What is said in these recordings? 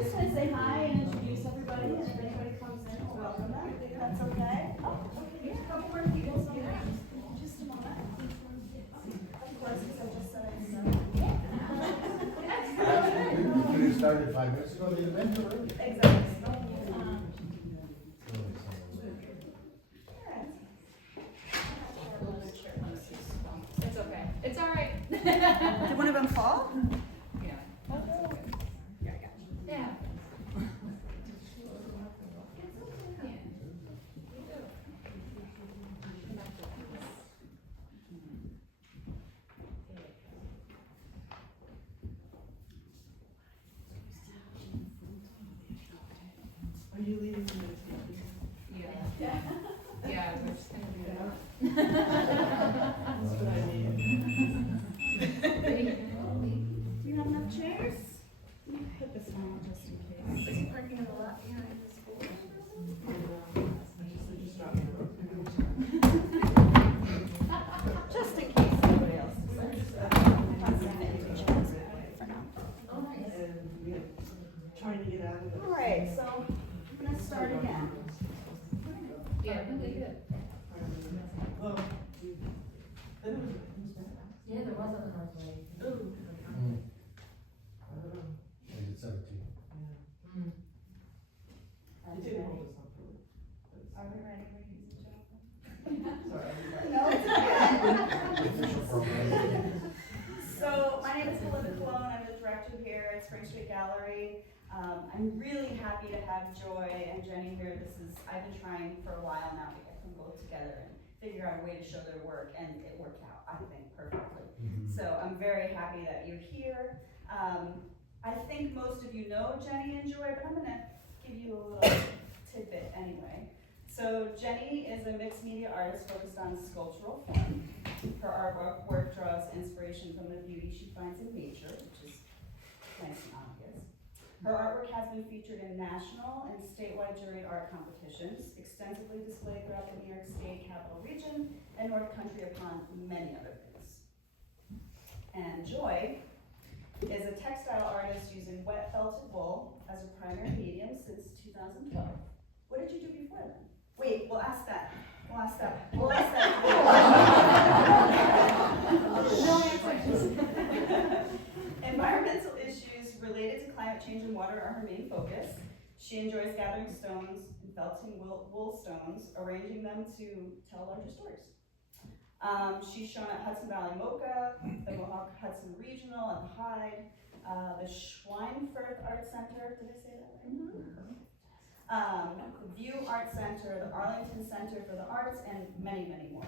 just going to say hi and introduce everybody, and if anybody comes in, we'll welcome them, if that's okay. Oh, okay, here's a couple more people, so just a moment. Of course, because I just said it. We started 5 minutes ago, the event already. Exactly. It's okay. It's all right. Did one of them fall? Yeah. Yeah, I got you. Yeah. Are you leaving the Yeah. Yeah, we're just gonna do that. That's what I need. Do you have enough chairs? Let me put this on just in case. Is he parking in the lot behind the school? Just in case somebody else. Trying to get out of it. All right, so I'm gonna start again. Yeah, really good. Well, then it was bad. Yeah, there was a nice way. Ooh. I don't know. I did 17. It didn't hold us up for it. Are we ready, ladies and gentlemen? Sorry. No, it's okay. Official program. So, my name is Muller-McCoola, and I'm the director here at Spring Street Gallery. I'm really happy to have Joy and Jenny here. I've been trying for a while now to get them both together and figure out a way to show their work, and it worked out, I think, perfectly. So I'm very happy that you're here. I think most of you know Jenny and Joy, but I'm gonna give you a little tidbit anyway. So Jenny is a mixed media artist focused on sculptural form. Her artwork draws inspiration from the beauty she finds in nature, which is nice and obvious. Her artwork has been featured in national and statewide juried art competitions, extensively displayed throughout the New York State Capital Region and North Country, upon many other things. And Joy is a textile artist using wet felted wool as a primary medium since 2012. What did you do before then? Wait, we'll ask that. We'll ask that. No answers. Environmental issues related to climate change and water are her main focus. She enjoys gathering stones and felting wool stones, arranging them to tell larger stories. She's shown at Hudson Valley MoCA, the Mohawk Hudson Regional at the Hyde, the Schweinfurth Art Center, did I say that right? View Art Center, the Arlington Center for the Arts, and many, many more.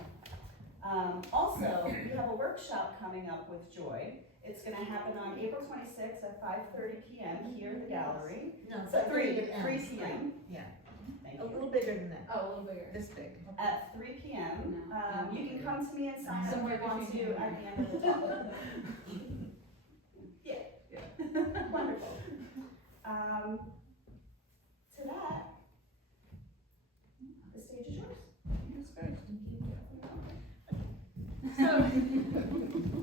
Also, we have a workshop coming up with Joy. It's going to happen on April 26th at 5:30 p.m. here at the gallery. No, it's So like 3 3 p.m. Yeah, Thank a you. little bigger than that, Oh, a little bigger. this big. At 3 p.m. You can come to me and sign up if Somewhere you want to between at the end of the talk. Yeah. Wonderful. To that, the stage is yours. So, I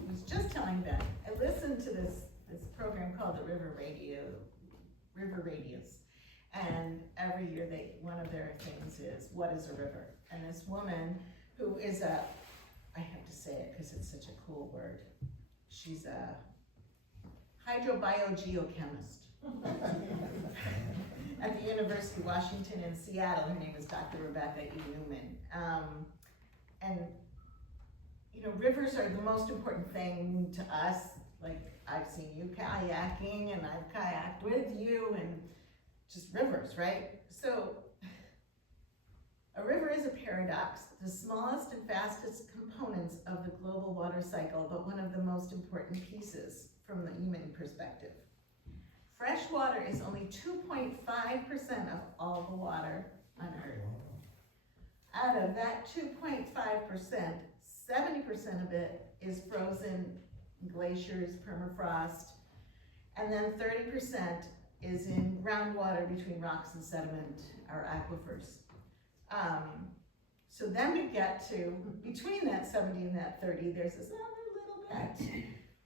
was just telling Ben, I listened to this program called the River Radius, and every year one of their things is, what is a river? And this woman who is I have to say it because it's such a cool word, she's a hydrobiogeochemist at the University of Washington in Seattle. Her name is Dr. Rebecca E. Newman. And you know, rivers are the most important thing to us. Like, I've seen you kayaking and I've kayaked with you, and just rivers, right? So a river is a paradox, the smallest and fastest components of the global water cycle, but one of the most important pieces from the human perspective. Fresh water is only 2.5% of all the water on Earth. Out of that 2.5%, 70% of it is frozen glaciers, permafrost, and then 30% is in groundwater between rocks and sediment, our aquifers. So then we get to, between that 70 and that 30, there's this other little bit,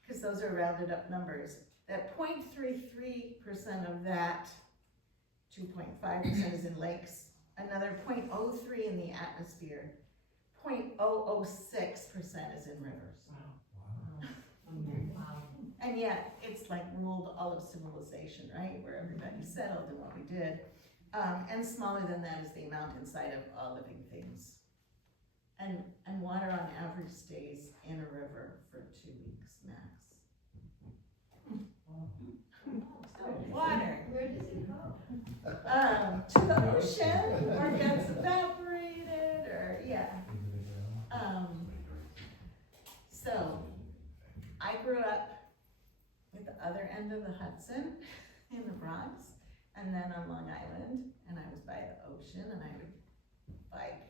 because those are rounded up numbers. that 0.33% of that 2.5% is in lakes, another 0.03 in the atmosphere, 0.006% is in rivers. And yet, it's like ruled all of civilization, right? Where everybody settled and what we did. And smaller than that is the amount inside of all living things. And water on average stays in a river for 2 weeks max. So water. Where does it go? To the ocean, or gets evaporated, or yeah. So I grew up at the other end of the Hudson in the Bronx, and then on Long Island, and I was by the ocean, and I would bike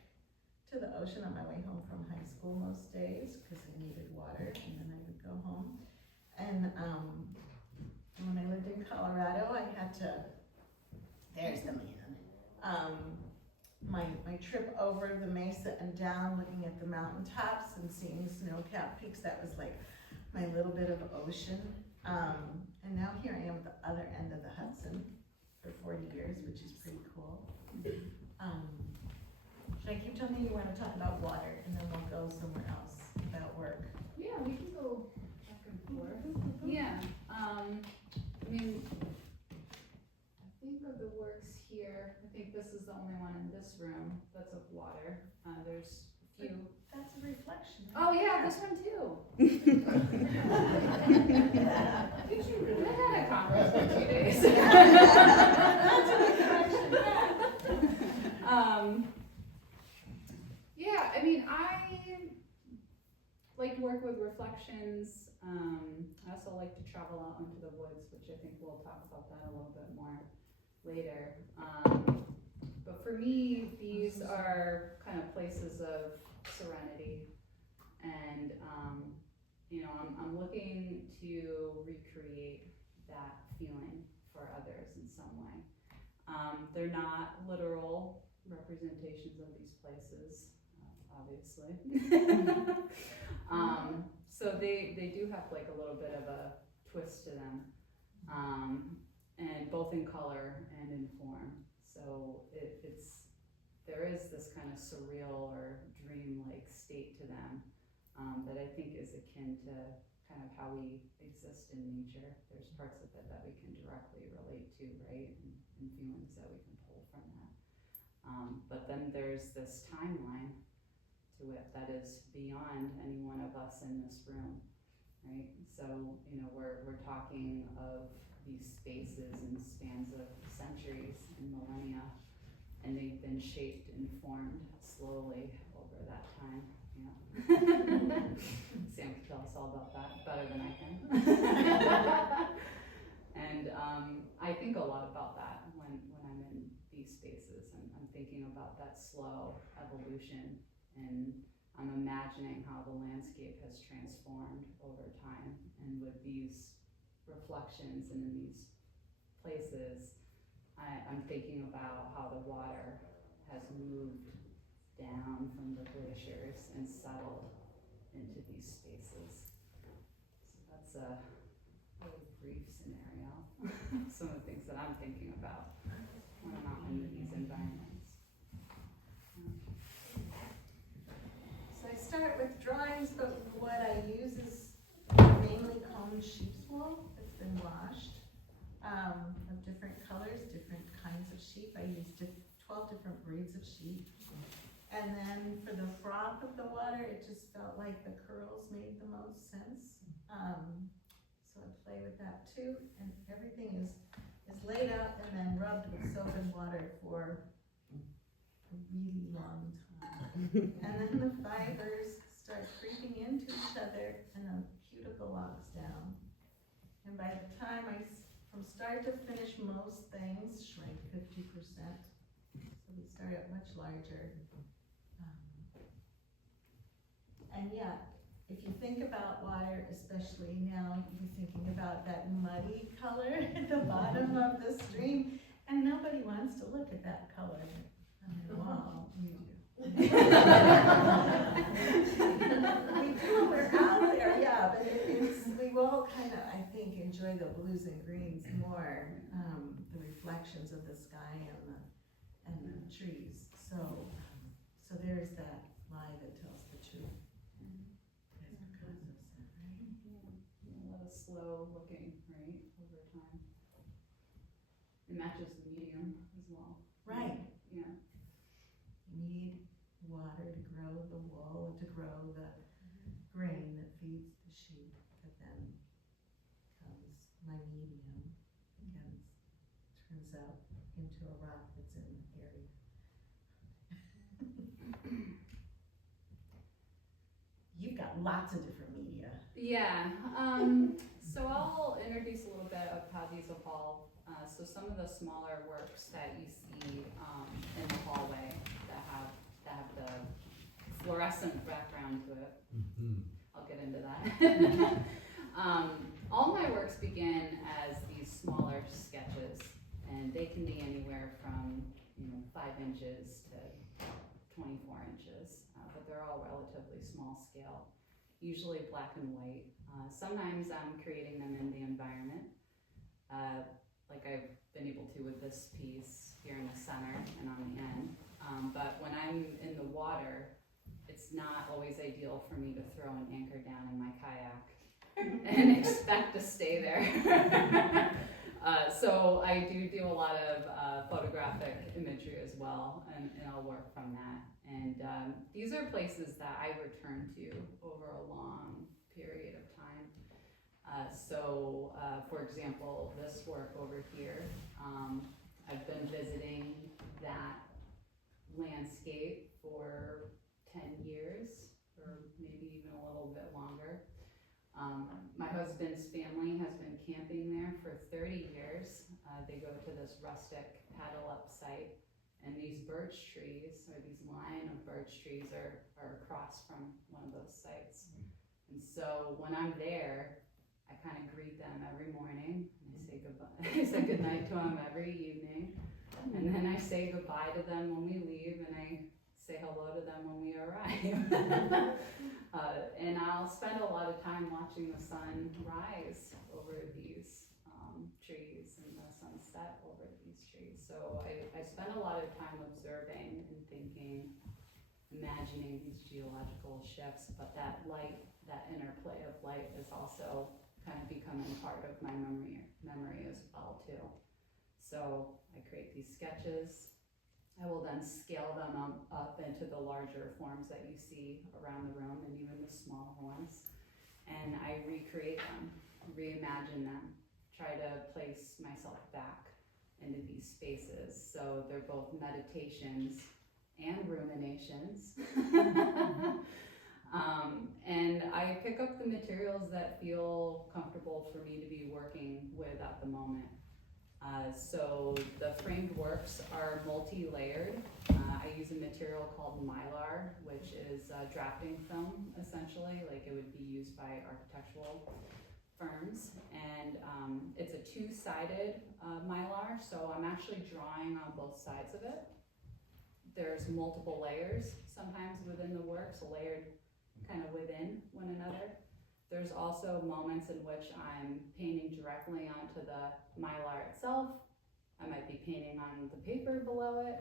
to the ocean on my way home from high school most days because I needed water, and then I would go home. And when I lived in Colorado, I had to, there's the man. My trip over the mesa and down, looking at the mountaintops and seeing snow-capped peaks, that was like my little bit of ocean. And now here I am at the other end of the Hudson for 40 years, which is pretty cool. Should I keep telling you want to talk about water, and then we'll go somewhere else about work? Yeah, we can go back and forth. Yeah, I mean, I think of the works here, I think this is the only one in this room that's of water. There's a few. That's a reflection. Oh yeah, this one too. Did you really? I had a conference for 2 days. That's a reflection, Yeah, I mean, I like to work with reflections. I also like to travel out into the woods, which I think we'll talk about that a little bit more later. But for me, these are kind of places of serenity, and I'm looking to recreate that feeling for others in some way. They're not literal representations of these places, obviously. So they do have like a little bit of a twist to them, and both in color and in form. So there is this kind of surreal or dream-like state to them that I think is akin to kind of how we exist in nature. There's parts of it that we can directly relate to, right? And feelings that we can pull from that. But then there's this timeline to it that is beyond any one of us in this room, right? So, we're talking of these spaces in spans of centuries and millennia, and they've been shaped and formed slowly over that time. Yeah. Sam can tell us all about that better than I can. And I think a lot about that when I'm in these spaces, and I'm thinking about that slow evolution, and I'm imagining how the landscape has transformed over time, and with these reflections and in these places, I'm thinking about how the water has moved down from the glaciers and settled into these spaces. So that's a really brief scenario. Some of the things that I'm thinking about when I'm out in these environments. So I start with drawings, but what I use is mainly combed sheep's wool that's been washed, of different colors, different kinds of sheep. I use 12 different breeds of sheep. And then for the froth of the water, it just felt like the curls made the most sense. So I play with that too. And everything is laid out and then rubbed with soap and water for a really long time. And then the fibers start creeping into each other and the cuticle locks down. And by the time from start to finish, most things shrink 50%. So we start out much larger. And yeah, if you think about water, especially now, you're thinking about that muddy color at the bottom of the stream, and nobody wants to look at that color on the wall. You do. We do when we're out there, yeah, but it's we all kind of, I think, enjoy the blues and greens more, the reflections of the sky and the trees. So there's that lie that tells the truth. There's because of that, right? A lot of slow looking, right, over time. It matches the medium as well. Right. Yeah. You need water to grow the wool, to grow the grain that feeds the sheep, but then comes my medium, again, turns out into a rock that's in the area. You've got lots of different media. Yeah, so I'll introduce a little bit of how these evolve. So some of the smaller works that you see in the hallway that have the fluorescent background to it. Mhm. I'll get into that. All my works begin as these smaller sketches, and they can be anywhere from 5 inches to 24 inches, but they're all relatively small scale, usually black and white. Sometimes I'm creating them in the environment, like I've been able to with this piece here in the center and on the end. But when I'm in the water, it's not always ideal for me to throw an anchor down in my kayak and expect to stay there. So I do a lot of photographic imagery as well, and I'll work from that. And these are places that I return to over a long period of time. For example, this work over here, I've been visiting that landscape for 10 years, or maybe even a little bit longer. My husband's family has been camping there for 30 years. They go to this rustic paddle up site, and these birch trees, or these line of birch trees, are across from one of those sites. And so when I'm there, I kind of greet them every morning, and I say goodbye. I say goodnight to them every evening, and then I say goodbye to them when we leave, and I say hello to them when we arrive. And I'll spend a lot of time watching the sun rise over these trees and the sunset over these trees. So I spend a lot of time observing and thinking, imagining these geological shifts, but that light, that interplay of light is also kind of becoming part of my memory as well too. So I create these sketches. I will then scale them up into the larger forms that you see around the room, and even the smaller ones. And I recreate them, reimagine them, try to place myself back into these spaces. So they're both meditations and ruminations. And I pick up the materials that feel comfortable for me to be working with at the moment. So the framed works are multi-layered. I use a material called Mylar, which is drafting film, essentially, like it would be used by architectural firms. And it's a two-sided Mylar, so I'm actually drawing on both sides of it. There's multiple layers sometimes within the works, layered kind of within one another. There's also moments in which I'm painting directly onto the Mylar itself. I might be painting on the paper below it.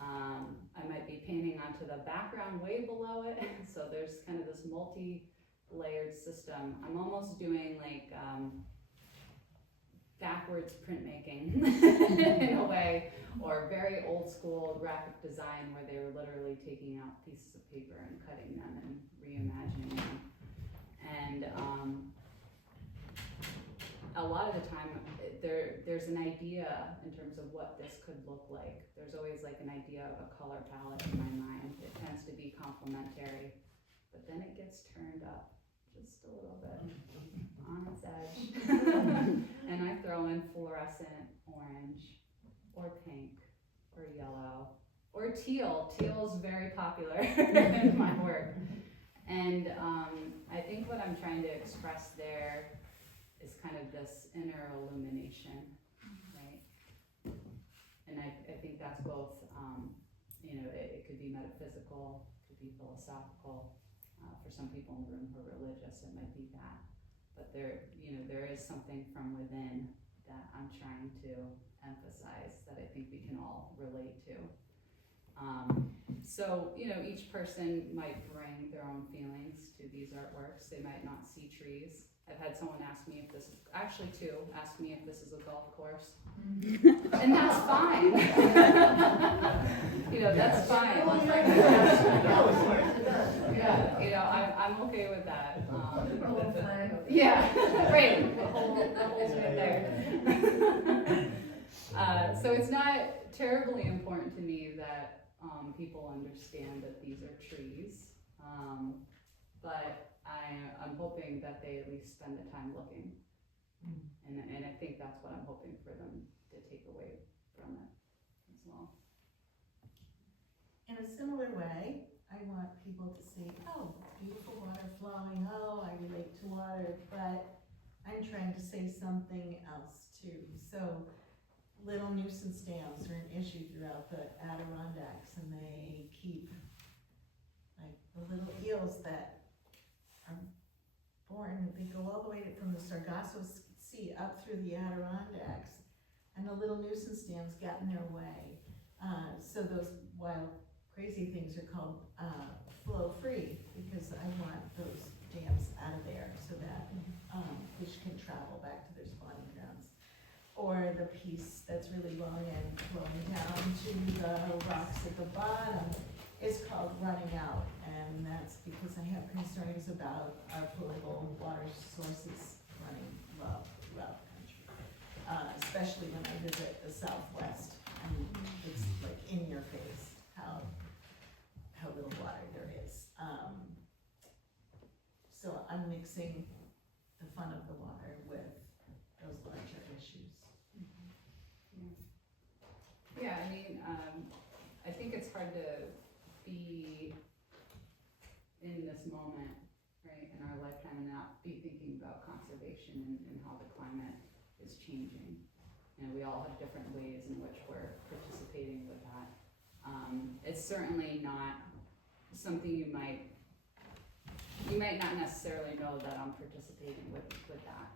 I might be painting onto the background way below it. So there's kind of this multi-layered system. I'm almost doing like backwards printmaking in a way, or very old school graphic design where they were literally taking out pieces of paper and cutting them and reimagining them. And a lot of the time there's an idea in terms of what this could look like. There's always like an idea of a color palette in my mind. It tends to be complementary, but then it gets turned up just a little bit on its edge. And I throw in fluorescent orange or pink or yellow or teal. Teal is very popular in my work. And I think what I'm trying to express there is kind of this inner illumination, right? And I think that's both, it could be metaphysical, it could be philosophical. For some people in the room who are religious, it might be that. but there, there is something from within that I'm trying to emphasize that I think we can all relate to. So, each person might bring their own feelings to these artworks. They might not see trees. I've had someone ask me if this is, actually two, ask me if this is a golf course. And that's fine. That's fine. Yeah, I'm okay with that. Yeah, right, the hole's right there. So it's not terribly important to me that people understand that these are trees, but I'm hoping that they at least spend the time looking. And I think that's what I'm hoping for them to take away from it as well. In a similar way, I want people to see, oh, beautiful water flowing, oh, I relate to water, but I'm trying to say something else too. So little nuisance dams are an issue throughout the Adirondacks, and they keep like the little eels that are born, they go all the way from the Sargasso Sea up through the Adirondacks, and the little nuisance dams got in their way. So those wild crazy things are called flow free, because I want those dams out of there so that fish can travel back to their spawning grounds. Or the piece that's really long and flowing down to the rocks at the bottom is called running out, and that's because I have concerns about our potable water sources running low throughout the country, especially when I visit the Southwest. I mean, it's like in your face how little water there is. So I'm mixing the fun of the water with those larger issues. Yeah, I think it's hard to be in this moment, right, in our lifetime, and not be thinking about conservation and how the climate is changing. We all have different ways in which we're participating with that. It's certainly not something you might not necessarily know that I'm participating with that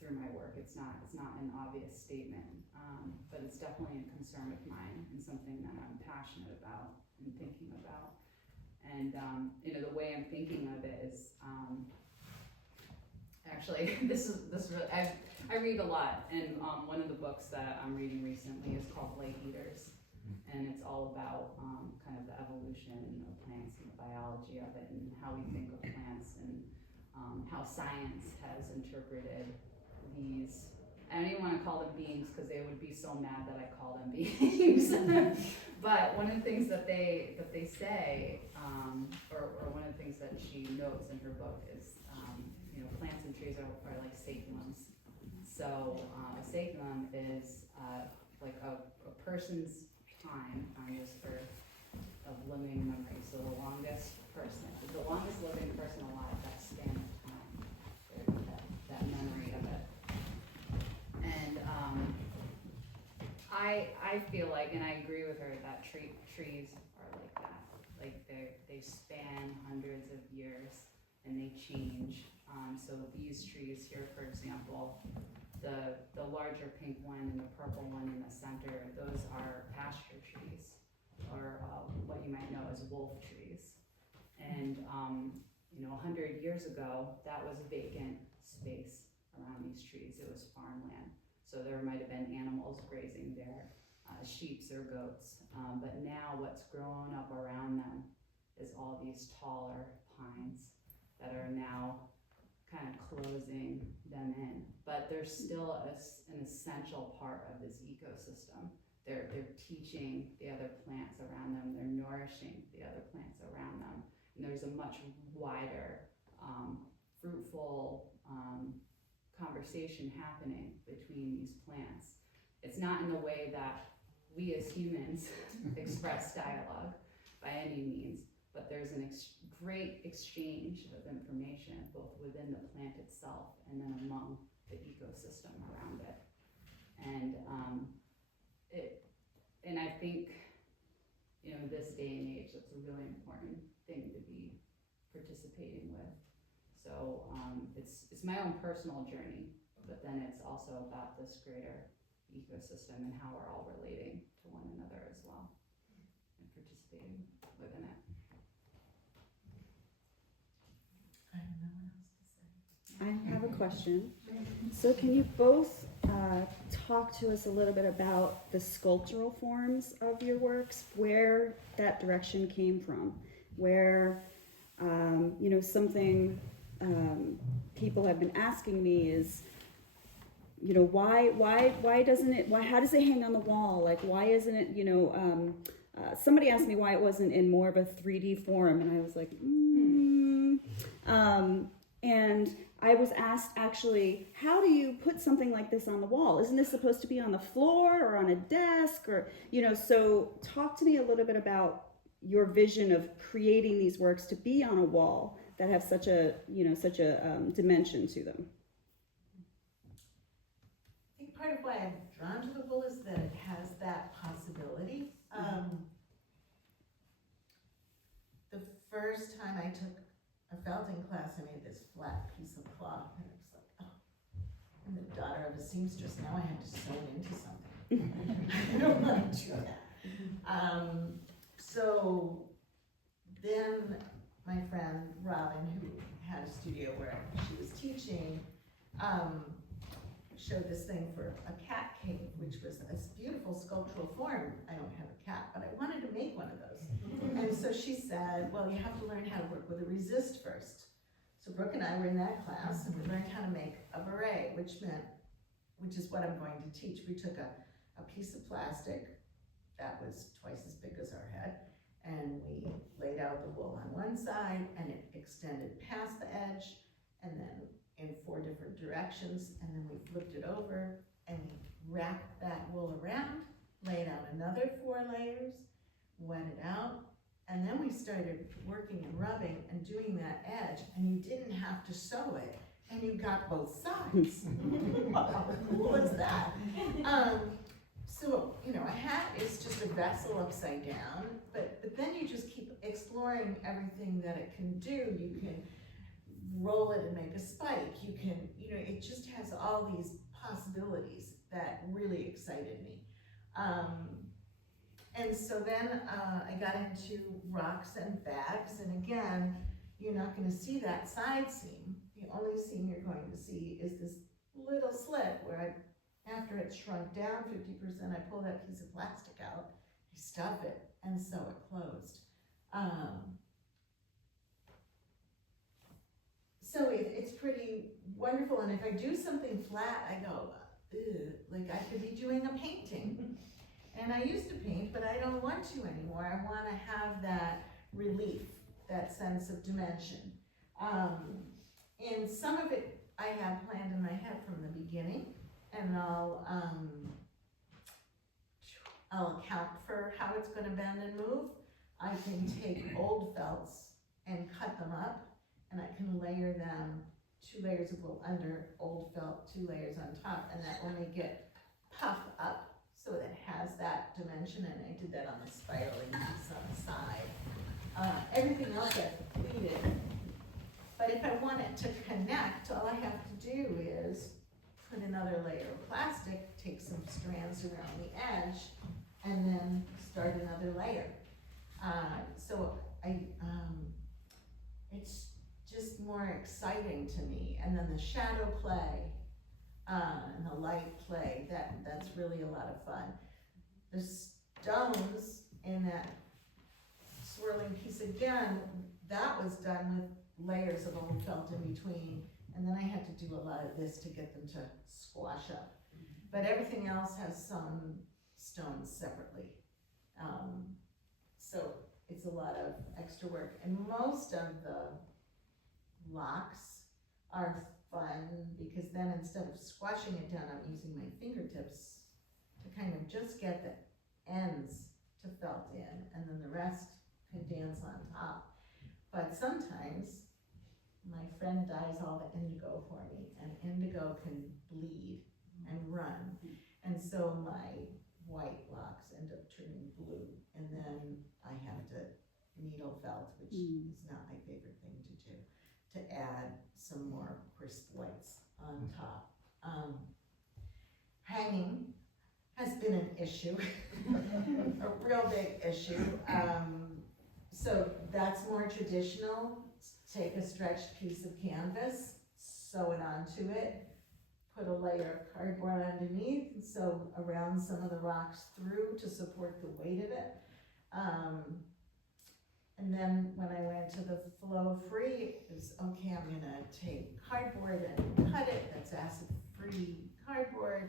through my work. It's not an obvious statement, but it's definitely a concern of mine and something that I'm passionate about and thinking about. And the way I'm thinking of it is actually this is really, I read a lot, and one of the books that I'm reading recently is called Light Eaters, and it's all about kind of the evolution of plants and the biology of it and how we think of plants and how science has interpreted these. I don't even want to call them beings because they would be so mad that I call them beings. But one of the things that they say, or one of the things that she notes in her book is, plants and trees are like saeculams. So a saeculum is like a person's time on this earth of living memory. So the longest living person alive, that span of time, that memory of it. And I feel like, and I agree with her, that trees are like that. Like they span hundreds of years and they change. So these trees here, for example, the larger pink one and the purple one in the center, those are pasture trees, or what you might know as wolf trees. And 100 years ago, that was vacant space around these trees. It was farmland. So there might have been animals grazing there, sheep or goats. But now what's grown up around them is all these taller pines that are now kind of closing them in. But they're still an essential part of this ecosystem. They're teaching the other plants around them. They're nourishing the other plants around them. And there's a much wider, fruitful conversation happening between these plants. It's not in the way that we as humans express dialogue by any means, but there's a great exchange of information both within the plant itself and then among the ecosystem around it. And and I think, this day and age, it's a really important thing to be participating with. So, it's my own personal journey, but then it's also about this greater ecosystem and how we're all relating to one another as well and participating within it. I don't know what else to say. I have a question. So can you both talk to us a little bit about the sculptural forms of your works, where that direction came from, where, something people have been asking me is, why doesn't it, how does it hang on the wall? Like, why isn't it, somebody asked me why it wasn't in more of a 3D form, and I was like, and I was asked, actually, how do you put something like this on the wall? Isn't this supposed to be on the floor or on a desk? Or, so talk to me a little bit about your vision of creating these works to be on a wall that have such a dimension to them. I think part of why I'm drawn to the wool is that it has that possibility. The first time I took a felting class, I made this flat piece of cloth, and it was like, oh, I'm the daughter of a seamstress, now I have to sew into something. I don't want to do that. So then my friend Robin, who had a studio where she was teaching, showed this thing for a cat cave, which was this beautiful sculptural form. I don't have a cat, but I wanted to make one of those. And so she said, well, you have to learn how to work with a resist first. So Brooke and I were in that class, and we learned how to make a beret, which is what I'm going to teach. We took a piece of plastic that was twice as big as our head, and we laid out the wool on one side, and it extended past the edge, and then in 4 different directions, and then we flipped it over, and we wrapped that wool around, laid out another 4 layers, wet it out, and then we started working and rubbing and doing that edge, and you didn't have to sew it, and you got both sides. How cool is that? So, a hat is just a vessel upside down, but then you just keep exploring everything that it can do. You can roll it and make a spike. You can, it just has all these possibilities that really excited me. And so then I got into rocks and bags, and again, you're not going to see that side seam. The only seam you're going to see is this little slit where after it's shrunk down 50%, I pull that piece of plastic out, I stuff it, and sew it closed. So it's pretty wonderful, and if I do something flat, I go, ugh, like I could be doing a painting. And I used to paint, but I don't want to anymore. I want to have that relief, that sense of dimension. And some of it I have planned in my head from the beginning, and I'll account for how it's going to bend and move. I can take old felts and cut them up, and I can layer them 2 layers of wool under old felt, 2 layers on top, and that will make it puff up so that it has that dimension, and I did that on the spiraling piece on the side. Everything else I've pleated, but if I want it to connect, all I have to do is put another layer of plastic, take some strands around the edge, and then start another layer. It's just more exciting to me. And then the shadow play and the light play, that's really a lot of fun. The stones in that swirling piece again, that was done with layers of old felt in between, and then I had to do a lot of this to get them to squash up. But everything else has some stones separately. So it's a lot of extra work, and most of the locks are fun because then instead of squashing it down, I'm using my fingertips to kind of just get the ends to felt in, and then the rest can dance on top. But sometimes my friend dyes all the indigo for me, and indigo can bleed and run, and so my white locks end up turning blue, and then I have to needle felt, which is not my favorite thing to do, to to add some more, of course, lights on top. Hanging has been an issue, a real big issue. So that's more traditional. Take a stretched piece of canvas, sew it onto it, put a layer of cardboard underneath, and sew around some of the rocks through to support the weight of it. And then when I went to the flow free, it was, okay, I'm gonna take cardboard and cut it, that's acid-free cardboard.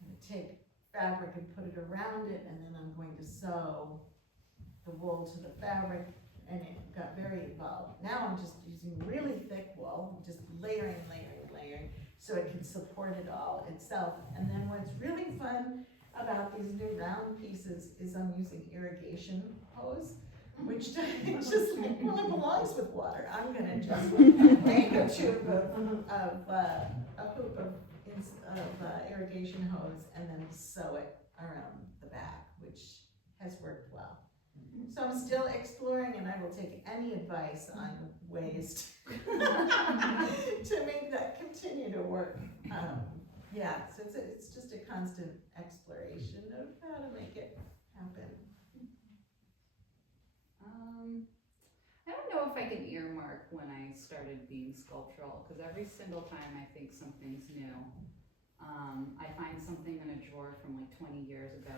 I'm gonna take fabric and put it around it, and then I'm going to sew the wool to the fabric, and it got very involved. Now I'm just using really thick wool, just layering, so it can support it all itself. And then what's really fun about these new round pieces is I'm using irrigation hose, which just like, well, it belongs with water. I'm gonna just make a tube of a hoop of irrigation hose and then sew it around the back, which has worked well. So I'm still exploring, and I will take any advice on ways to make that continue to work. Yeah, so it's just a constant exploration of how to make it happen. I don't know if I can earmark when I started being sculptural, because every single time I think something's new. I find something in a drawer from like 20 years ago,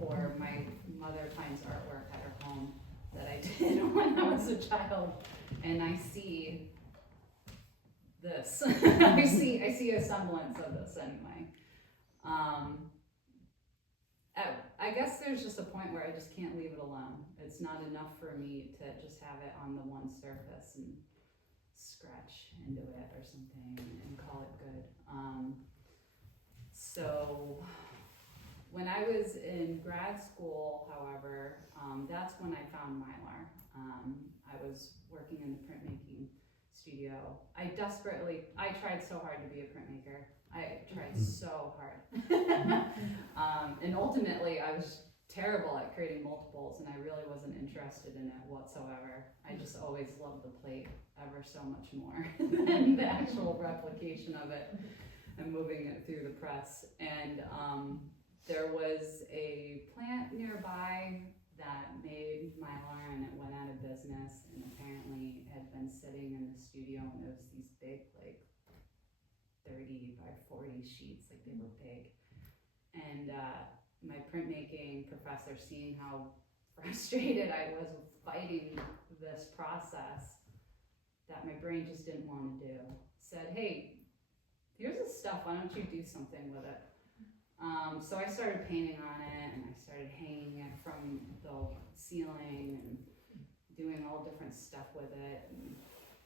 or my mother finds artwork at her home that I did when I was a child, and I see this. I see a semblance of this anyway. I guess there's just a point where I just can't leave it alone. It's not enough for me to just have it on the one surface and scratch into it or something and call it good. So when I was in grad school, however, that's when I found Mylar. I was working in the printmaking studio. I tried so hard to be a printmaker. I tried so hard. And ultimately I was terrible at creating multiples, and I really wasn't interested in it whatsoever. I just always loved the plate ever so much more than the actual replication of it and moving it through the press. And there was a plant nearby that made Mylar, and it went out of business, and apparently it had been sitting in the studio, and it was these big, like 30 by 40 sheets, like they were big. And my printmaking professor, seeing how frustrated I was with fighting this process that my brain just didn't want to do, said, hey, here's this stuff, why don't you do something with it? So I started painting on it, and I started hanging it from the ceiling and doing all different stuff with it. And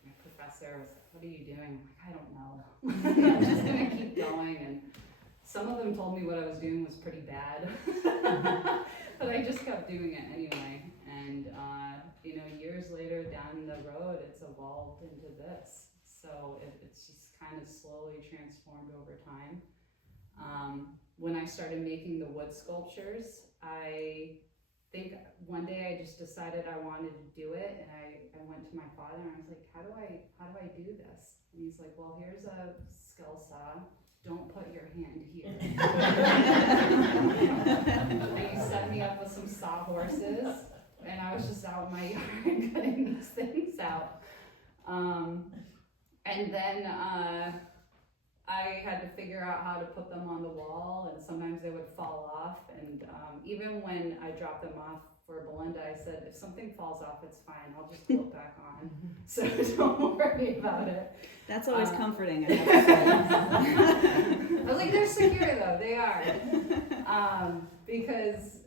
my professor was like, what are you doing? I'm like, I don't know. I'm just gonna keep going. And some of them told me what I was doing was pretty bad, but I just kept doing it anyway. And years later down the road, it's evolved into this. So it's just kind of slowly transformed over time. When I started making the wood sculptures, I think one day I just decided I wanted to do it, and I went to my father and I was like, how do I do this? And he's like, well, here's a skill saw. Don't put your hand here. And he set me up with some sawhorses, and I was just out in my yard cutting these things out. And then I had to figure out how to put them on the wall, and sometimes they would fall off. And even when I dropped them off for Belinda, I said, if something falls off, it's fine. I'll just glue it back on. So don't worry about it. That's always comforting, I have to say. I was like, they're secure though, they are. Because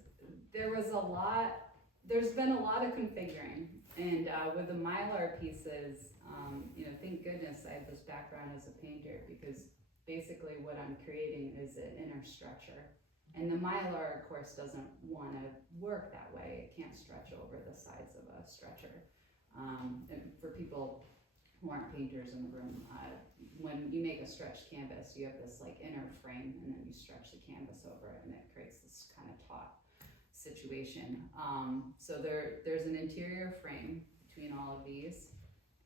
there's been a lot of configuring. And with the Mylar pieces, thank goodness I have this background as a painter, because basically what I'm creating is an inner stretcher. And the Mylar, of course, doesn't want to work that way. It can't stretch over the sides of a stretcher. And for people who aren't painters in the room, when you make a stretched canvas, you have this like inner frame, and then you stretch the canvas over it, and it creates this kind of taut situation. So there's an interior frame between all of these,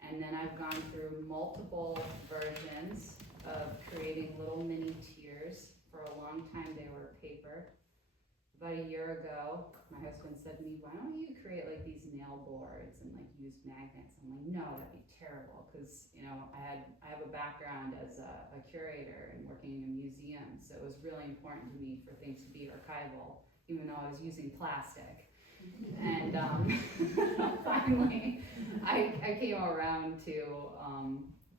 And then I've gone through multiple versions of creating little mini tiers. For a long time they were paper. About a year ago, my husband said to me, why don't you create like these nail boards and like use magnets? I'm like, no, that'd be terrible, because you know, I have a background as a curator and working in a museum, so it was really important to me for things to be archival, even though I was using plastic. And finally, I came around to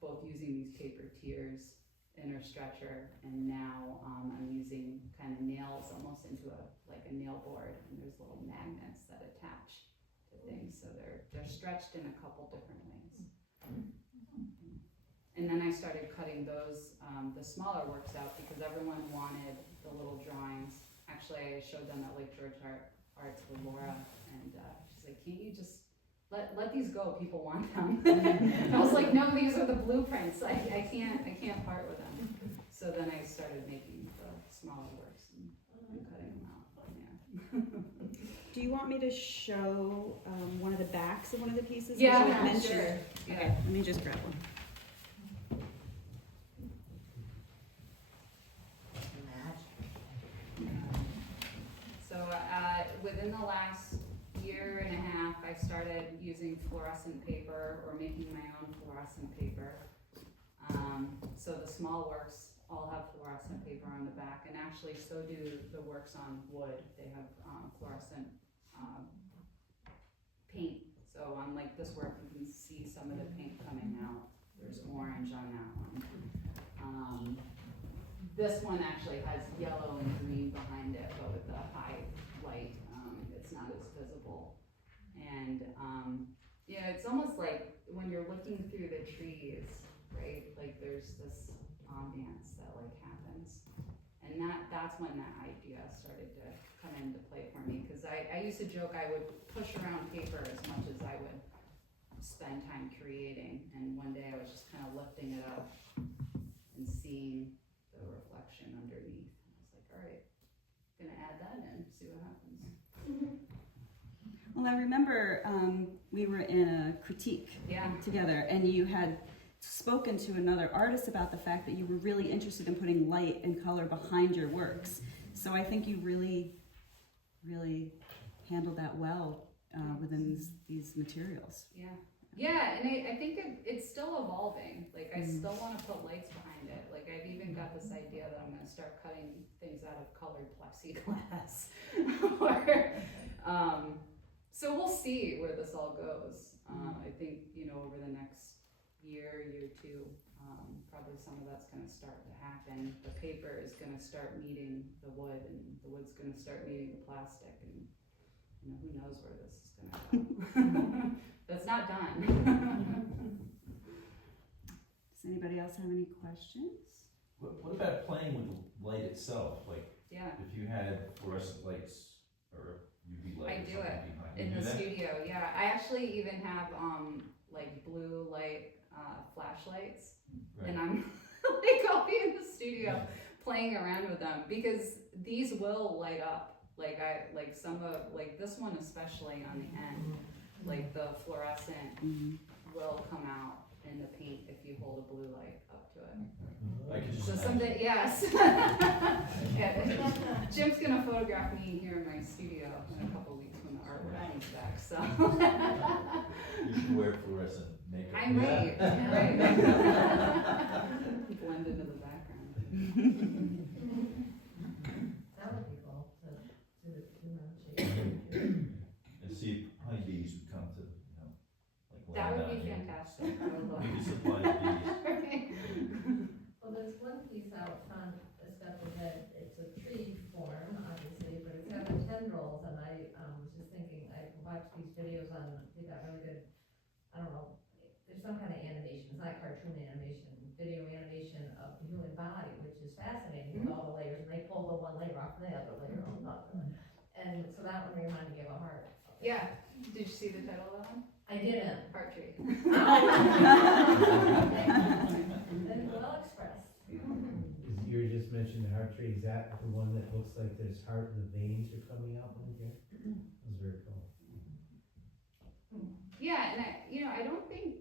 both using these paper tiers, inner stretcher, and now I'm using kind of nails almost into a nail board, and there's little magnets that attach to things, so they're stretched in a couple different ways. And then I started cutting those, the smaller works out, because everyone wanted the little drawings. Actually, I showed them at Lake George Arts with Laura, and she's like, can't you just let these go, people want them. I was like, no, these are the blueprints, I can't part with them. So then I started making the smaller works and cutting them out. Do you want me to show one of the backs of one of the pieces? Yeah, You had mentioned- sure. Okay, let me just grab one. So within the last year and a half, I started using fluorescent paper or making my own fluorescent paper. So the small works all have fluorescent paper on the back, and actually so do the works on wood. They have fluorescent paint. So on like this work, you can see some of the paint coming out. There's orange on that one. This one actually has yellow and green behind it, but with the high light, it's not as visible. And yeah, it's almost like when you're looking through the trees, right? Like there's this ambiance that like happens, and that's when that idea started to come into play for me. Because I used to joke I would push around paper as much as I would spend time creating, and one day I was just kind of lifting it up and seeing the reflection underneath. And I was like, all right, gonna add that in, see what happens. Well, I remember we were in a critique together, and you had spoken to another artist about the fact that you were really interested in putting light and color behind your works. So I think you really, really handled that well within these materials. Yeah, and I think it's still evolving. Like I still want to put lights behind it. Like I've even got this idea that I'm going to start cutting things out of colored plexiglass. So we'll see where this all goes. I think, you know, over the next year or two, probably some of that's going to start to happen. The paper is going to start meeting the wood, and the wood's going to start meeting the plastic, and you know, who knows where this is going to go. That's not done. Does anybody else have any questions? What about playing with the light itself? Like, if you had fluorescent lights or UV light I or do something it behind, in you the do that? studio. Yeah, I actually even have like blue light flashlights, and I'm like I'll be in the studio playing around with them, because these will light up. Like some of this one especially on the end, like the fluorescent will come out in the paint if you hold a blue light up to it. I can just So imagine. someday, yes. Yeah, Jim's gonna photograph me here in my studio in a couple weeks when the artwork comes back. So You should wear fluorescent makeup. I might, right? Blend into the background. That would be cool And see if honeybees would come to, you know, like That land would down be here. fantastic. I would love We could it. supply the bees. Well, there's one piece out front, it's got the head, it's a tree form, obviously, but it's got the tendrils, and I was just thinking, I watched these videos on, they got really good, I don't know, there's some kind of animation, it's not cartoon animation, video animation of the human body, which is fascinating with all the layers, and they pull the one layer off the other layer off the other. And so that one reminded me of a heart. Yeah. Did you see the title of that one? I didn't. Heart tree. Then well expressed. You were just mentioning the heart tree, is that the one that looks like there's heart and the veins are coming out in here? That's very cool. Yeah, and I don't think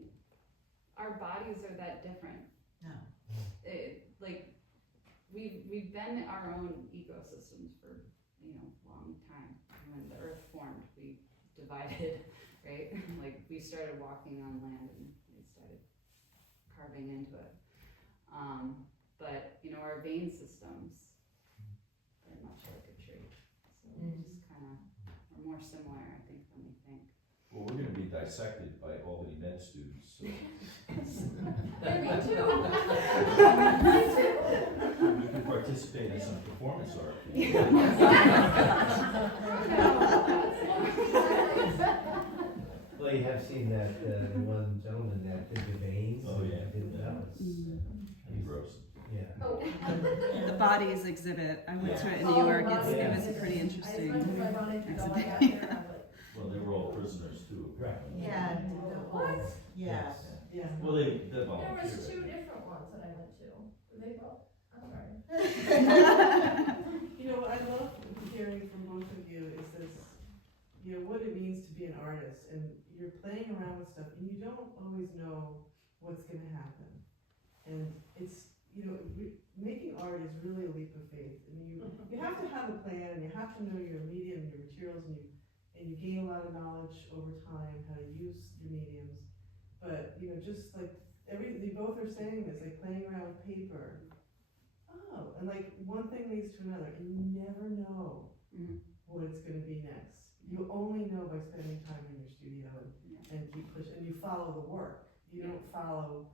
our bodies are that different. No. Like, we've been our own ecosystems for, long time. When the earth formed, we divided, right? Like, we started walking on land and we started carving into it. But, our vein systems are much like a tree. So we just we're more similar, I think, than we think. Well, we're gonna be dissected by Albany Med students, so. Me too. You can participate in some performance art. Well, you have seen that, the one gentleman that did the veins. Oh, yeah. That was, Gross. yeah. Oh. The bodies exhibit, I went to it in New Oh, York, bodies. it was pretty interesting. As much as I wanted to go, I got there and I was like, Well, they were all prisoners too. Right. Yeah. what? Yeah. Yeah. Well, they There volunteered. was two different ones that I went to. Were they both? I'm sorry. You know, what I love hearing from both of you is this, what it means to be an artist, and you're playing around with stuff, and you don't always know what's gonna happen. And it's, making art is really a leap of faith, and you have to have a plan, and you have to know your medium, your materials, and you gain a lot of knowledge over time, how to use your mediums. But, just like, they both are saying this, like playing around with paper. Oh, and like one thing leads to another, and you never know what it's gonna be next. You only know by spending time in your studio and keep pushing, and you follow the work. You don't follow,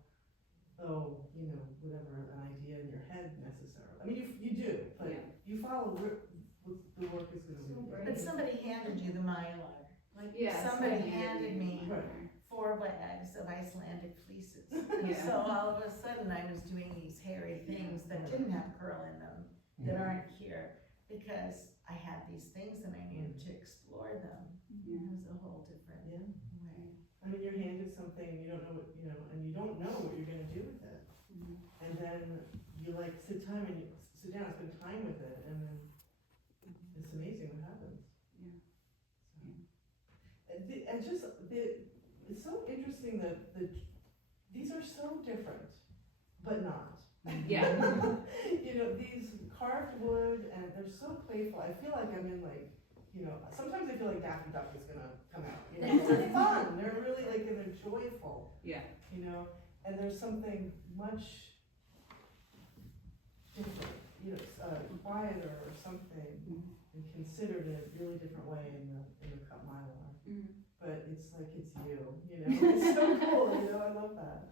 whatever, an idea in your head necessarily. I mean, you do, but you follow what the work is gonna be. But somebody handed you the mylar. Like, Yeah, somebody so handed me Right. 4 bags of Icelandic fleeces. Yeah. So all of a sudden I was doing these hairy things that didn't have curl in them, that aren't here, because I had these things and I needed to explore them. It was a whole different Yeah. way. I mean, you're handed something, and you don't know what, and you don't know what you're gonna do with it. And then you like sit down and spend time with it, and then it's amazing what happens. It's so interesting that these are so different, but not. Yeah. These carved wood, and they're so playful. I feel like I'm in sometimes I feel like Daffy Duck is gonna come out. They're fun. They're really and they're joyful. Yeah. And there's something much different, quieter or something, and considered in a really different way in the cut mylar. But it's like it's you. It's so cool. I love that.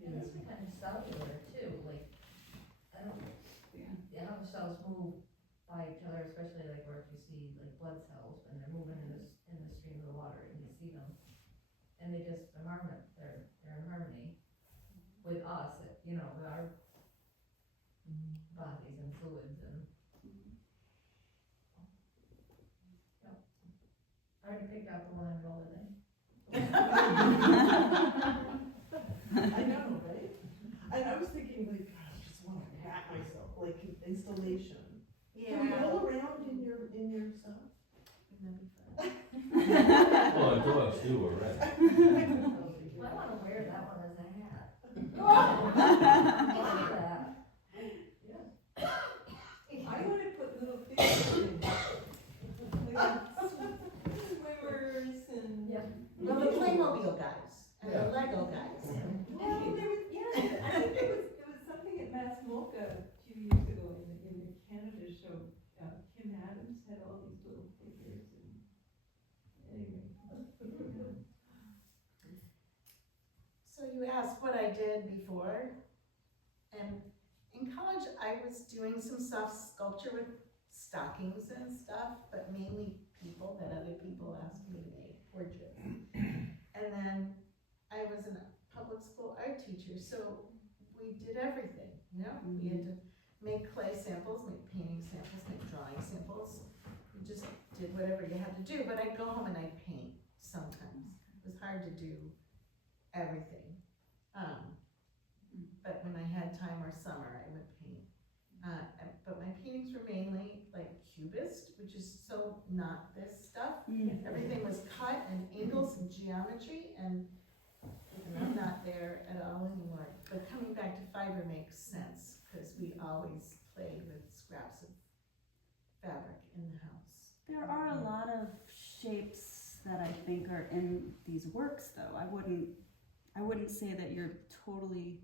And this is kind of cellular too, like, I don't, how the cells move by each other, especially like where if you see like blood cells when they're moving in the stream of the water and you see them. And they're in harmony with us, with our bodies and fluids and. I already picked out the one I'm rolling in. I know, right? And I was thinking, God, I just want to bat myself, like installation. Yeah. Can we roll around in your stuff? Well, our dogs do already. I wanna wear that one as a hat. Like that. I wanna put little things in. Swimmers and. Yeah. Well, the Playmobil guys and the Lego guys. Well, there was, I think there was something at Mass Mocha a few years ago in the Canada show. Kim Adams had all these little figures and, anyway. So you asked what I did before, and in college I was doing some soft sculpture with stockings and stuff, but mainly people that other people asked me to make portraits. And then I was a public school art teacher, so we did everything, We had to make clay samples, make painting samples, make drawing samples. You just did whatever you had to do, but I'd go home and I'd paint sometimes. It was hard to do everything. But when I had time or summer, I would paint. But my paintings were mainly like cubist, which is so not this stuff. Everything was cut and angles and geometry, and I'm not there fiber makes sense, cause we always play with scraps of fabric in the house. There are a lot of shapes that I think are in these works, though. I wouldn't say that you're totally,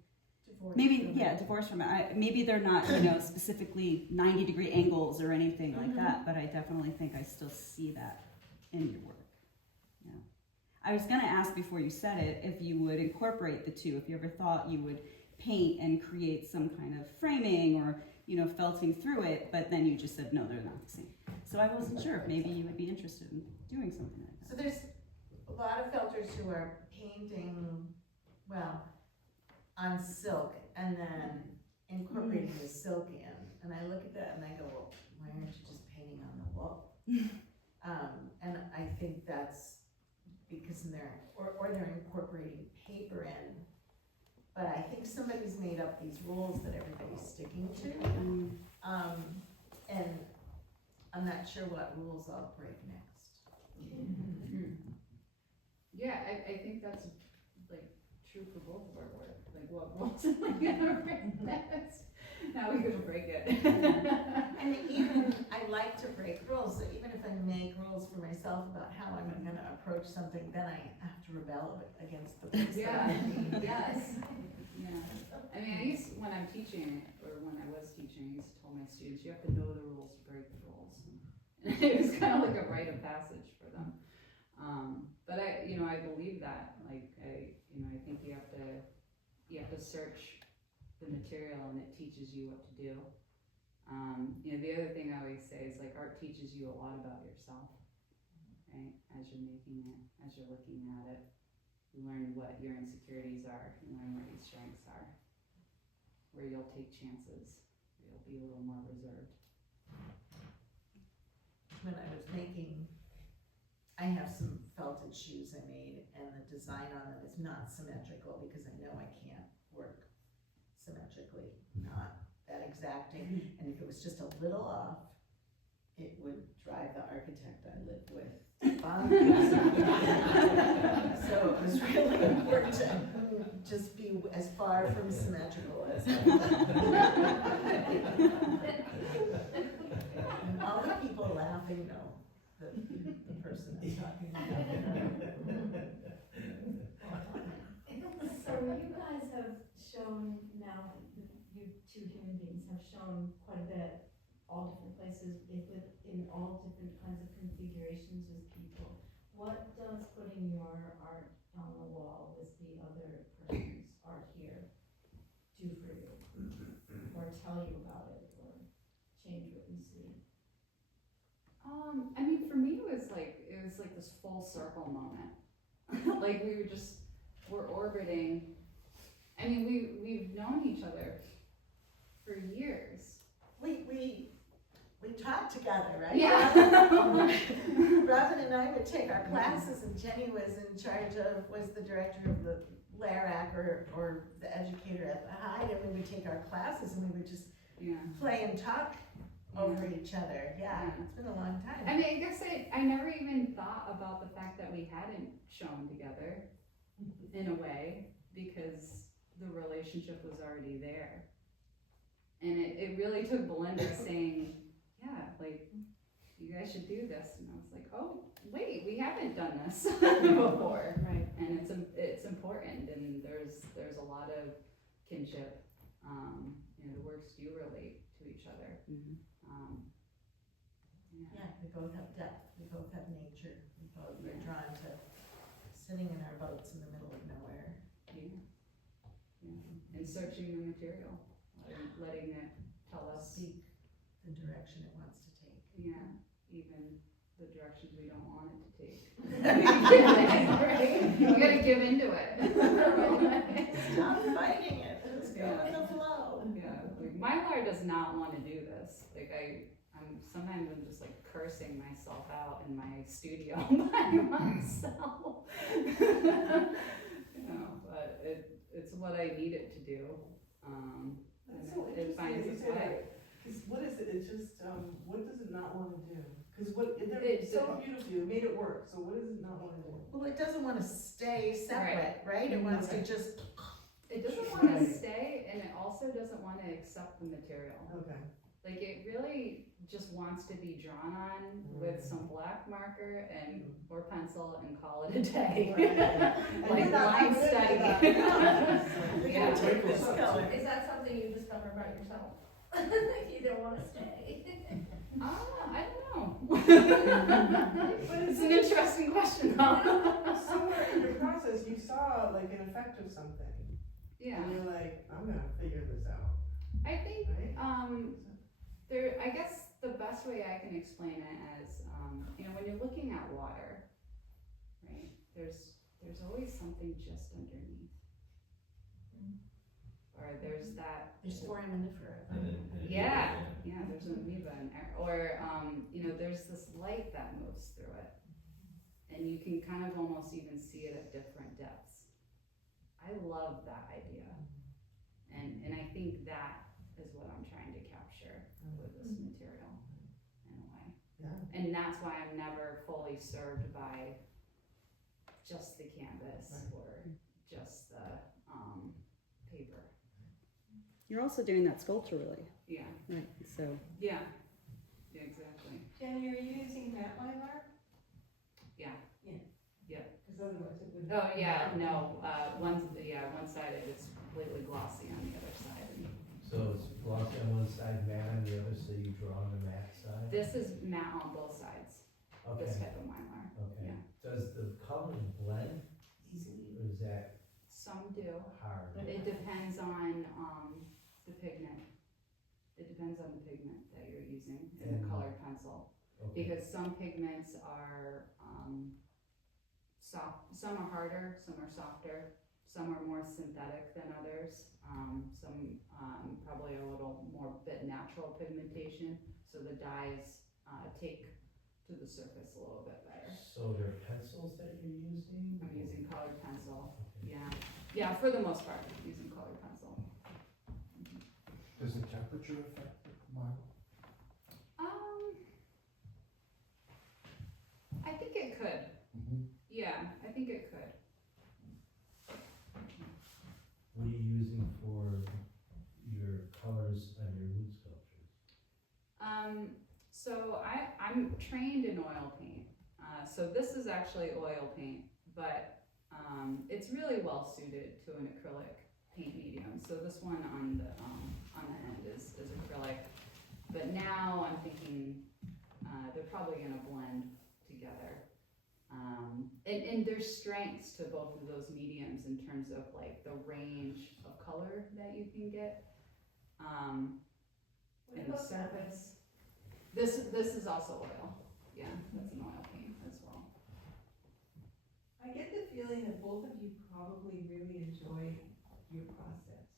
Divorced maybe, from yeah, it. divorced from it. Maybe they're not, specifically 90-degree angles or anything like that, but I definitely think I still see that in your work. Yeah. I was gonna ask before you said it, if you would incorporate the two, if you ever thought you would paint and create some kind of framing or, felting through it, but then you just said, no, they're not the same. So I wasn't sure if maybe you would be interested in doing something like that. So there's a lot of felters who are painting, well, on silk and then incorporating the silk in. And I look at that and I go, well, why aren't you just painting on the wall? And I think that's because they're incorporating paper in. But I think somebody's made up these rules that everybody's sticking to. And I'm not sure what rules I'll break next. Yeah, I think that's like true for both of our work. Like what wasn't gonna break next? Now we're gonna break it. And even, I like to break rules, so even if I make rules for myself about how I'm gonna approach something, then I have to rebel against the rules that I made. Yes. Yeah. I mean, when I'm teaching, or when I was teaching, I used to tell my students, you have to know the rules to break the rules. And it was kind of like a rite of passage for them. But I believe that. Like, I think you have to search the material, and it teaches you what to do. The other thing I always say is, like, art teaches you a lot about yourself, right? As you're making it, as you're looking at it, you learn what your insecurities are, you learn where your strengths are, where you'll take chances, where you'll be a little more reserved. When I was making, I have some felted shoes I made, and the design on them is not symmetrical because I know I can't work symmetrically, not that exacting. And if it was just a little off, it would drive the architect I lived with bonkers. So it was really important to just be as far from symmetrical as I could. And all the people laughing know the person I'm talking about. So you guys have shown now, you two human beings have shown quite a bit, all different places, in all different kinds of configurations with people. What does putting your art on the wall with the other person's art here do for you? Or tell you about it, or change what you see? I mean, for me, it was like this full circle moment. Like we're orbiting. I mean, we've known each other for years. We taught together, right? Yeah. Robin and I would take our classes, and Jenny was the director of the LARAC or the educator at the Hyde, and we would take our classes and we would just play and talk over each other. Yeah, it's been a long time. I mean, I guess I never even thought about the fact that we hadn't shown together in a way, because the relationship was already there. And it really took Belinda saying, like, you guys should do this. And I was like, oh, wait, we haven't done this before. Right. And it's important, and there's a lot of kinship. The works do relate to each other. Mm-hmm. We both have depth, we both have nature, we both are drawn to sitting in our boats in the middle of nowhere. And searching the material, letting it tell us. Speak the direction it wants to take. Yeah, even the directions we don't want it to take. Right? You gotta give into it. Stop fighting it, just go with the flow. Yeah, like Mylar does not want to do this. Like sometimes I'm just like cursing myself out in my studio by myself. But it's what I need it to do. That's And so it interesting finds that you its say way. that. Because what is it? It's just, what does it not want to do? Because they're It's so beautiful, you made it work, so what does it not want to do? Well, it doesn't want to stay separate, right? It wants to just It doesn't wanna stay, and it also doesn't wanna accept the material. Okay. Like, it really just wants to be drawn on with some black marker and, or pencil and call it a day. Like line study. We're Yeah. gonna take this color. Is that something you discover about yourself? You don't wanna stay. I don't know. It's an interesting question though. Somewhere in your process, you saw like an effect of something. Yeah, And you're like, I'm gonna figure this out, I think, right? I guess the best way I can explain it as, you know, when you're looking at water, right, there's always something just underneath. Or there's that. There's foraminifera. Yeah, there's an amoeba in there. Or, you know, there's this light that moves through it. And you can kind of almost even see it at different depths. I love that idea. And I think that is what I'm trying to capture with this material in a way. Yeah. And that's why I'm never fully served by just the canvas or just the paper. You're also doing that sculpturally, Yeah, right? So yeah, exactly. Jenny, are you using matte mylar? Yeah. Yeah. Yeah. Because otherwise it would. Oh, yeah, no, one side it's completely glossy on the other side. So it's glossy on one side, matte on the other, so you draw on the matte side? This is matte on both sides, this Okay, type of mylar. okay. yeah. Does the colors blend easily, or is that Some do. hard? It depends on, the pigment. It depends on the pigment that you're using in the And- colored pencil. Okay. Because some pigments are, soft, some are harder, some are softer, some are more synthetic than others. Some, probably a little more bit natural pigmentation, so the dyes, take to the surface a little bit better. So they're pencils that you're using? I'm using colored pencil, Okay. yeah, for the most part, using colored pencil. Does the temperature affect the model? I think it could, yeah, I think it could. What are you using for your colors on your wood sculptures? So I'm trained in oil paint, so this is actually oil paint, but it's really well suited to an acrylic paint medium. So this one on the end is acrylic, but now I'm thinking they're probably gonna blend together. And there's strengths to both of those mediums in terms of like the range of color that you can get. What And the about that? surface. This is also oil, yeah, that's an oil paint as well. I get the feeling that both of you probably really enjoy your process.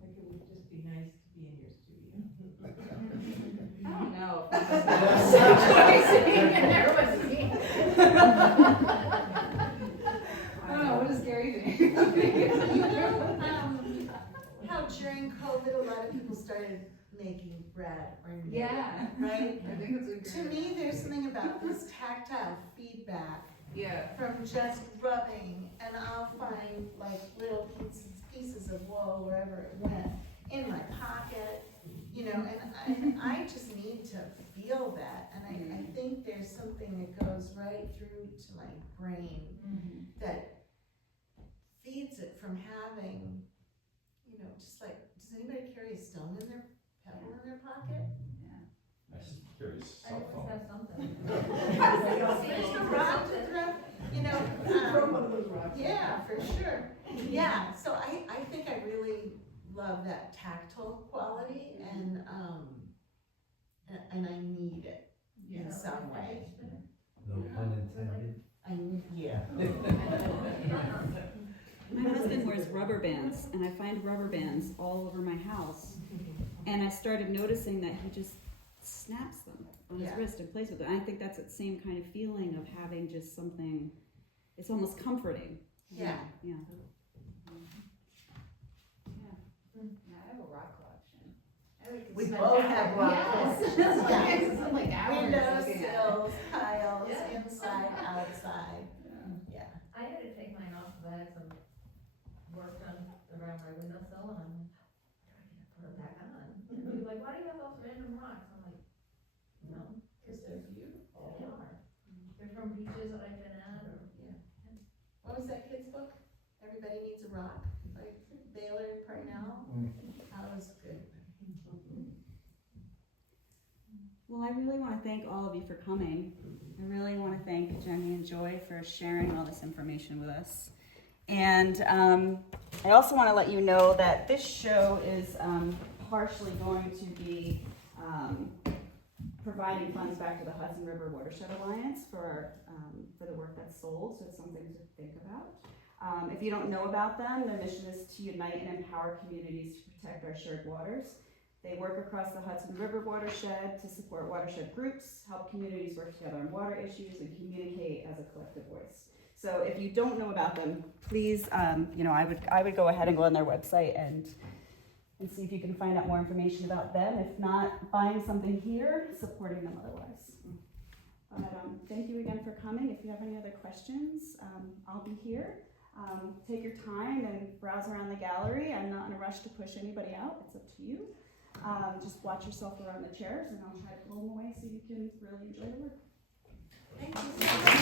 Like it would just be nice to be in your studio. I don't know if I'm sitting in there with me. I don't know, what does Gary think? You know, how during COVID, a lot of people started making bread or knitting, Yeah, right? I think it's a great. To me, there's something about this tactile feedback Yeah, from just rubbing, and I'll find like little pieces of wool wherever it went in my pocket, you know, and I just need to feel that, and I think there's something that goes right through to my brain that feeds it from having, you know, just like, does anybody carry a stone in their pebble in their pocket? That's curious. I always have something. There's a rock to throw, you know, Throw one of those rocks. yeah, for sure. Yeah, so I think I really love that tactile quality, and I need it in some way. No pun intended. Yeah. my husband wears rubber bands, and I find rubber bands all over my house. And I started noticing that he just snaps them on his Yeah. wrist and plays with it. I think that's that same kind of feeling of having just something. It's almost comforting. Yeah. Yeah. yeah, I have a rock collection. I like to We spend both hours- have rock Yes, collections. that's Yeah. why it's like hours Windows, looking at it. sills, tiles, Yeah. inside, outside. Yeah. I had to take mine off because I had some That was good. Well, I really want to thank all of you for coming. I really want to thank Jenny and Joy for sharing all this information with us. And I also want to let you know that this show is partially going to be providing funds back to the Hudson River Watershed Alliance for the work that's sold, so it's something to think about. If you don't know about them, their mission is to unite and empower communities to protect our shared waters. They work across the Hudson River watershed to support watershed groups, help communities work together on water issues, and communicate as a collective voice. So if you don't know about them, please, I would go ahead and go on their website and see if you can find out more information about them. If not, buying something here, supporting them otherwise. But thank you again for coming. If you have any other questions, I'll be here. Take your time and browse around the gallery. I'm not in a rush to push anybody out. It's up to you. Just watch yourself around the chairs, and I'll try to pull them away so you can really enjoy the work. Thank you so much.